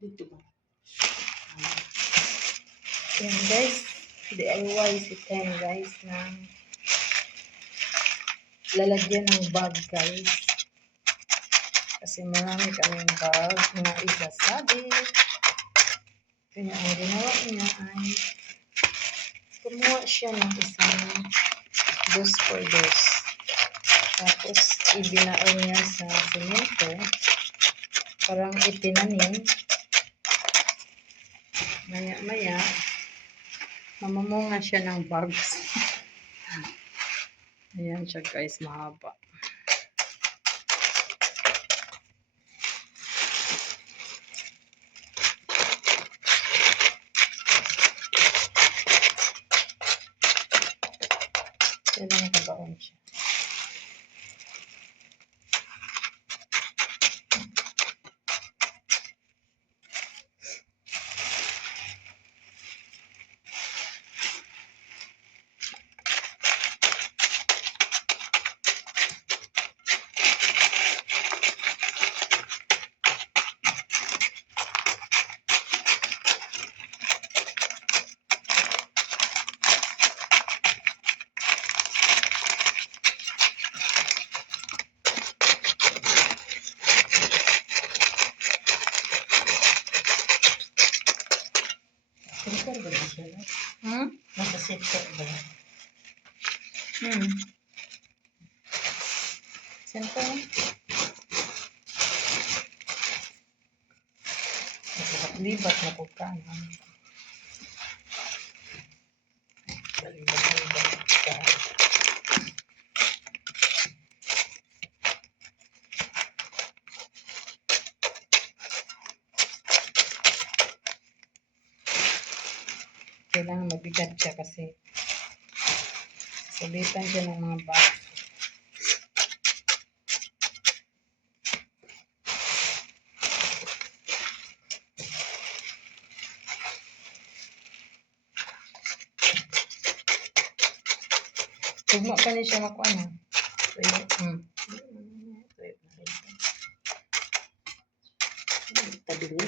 Dito ba? Yan guys, DIY si Ten guys ng lalagyan ng bag guys. Kasi marami kaming bag na isasabit. Kaya ang ginawa niya ay kumuha siya ng isang dos por dos. Tapos ibinaon niya sa semento. Parang itinanim. Maya-maya, mamamunga siya ng bags. Ayan siya guys, mahaba. Kailangan kabaon siya. Center ba na siya? Nasa-center ba? Center. Libat na po ka. Libat ka. Kailangan mabigat siya kasi sabitan siya ng mga bag. Tugma pa niya siya makuha na. Tabi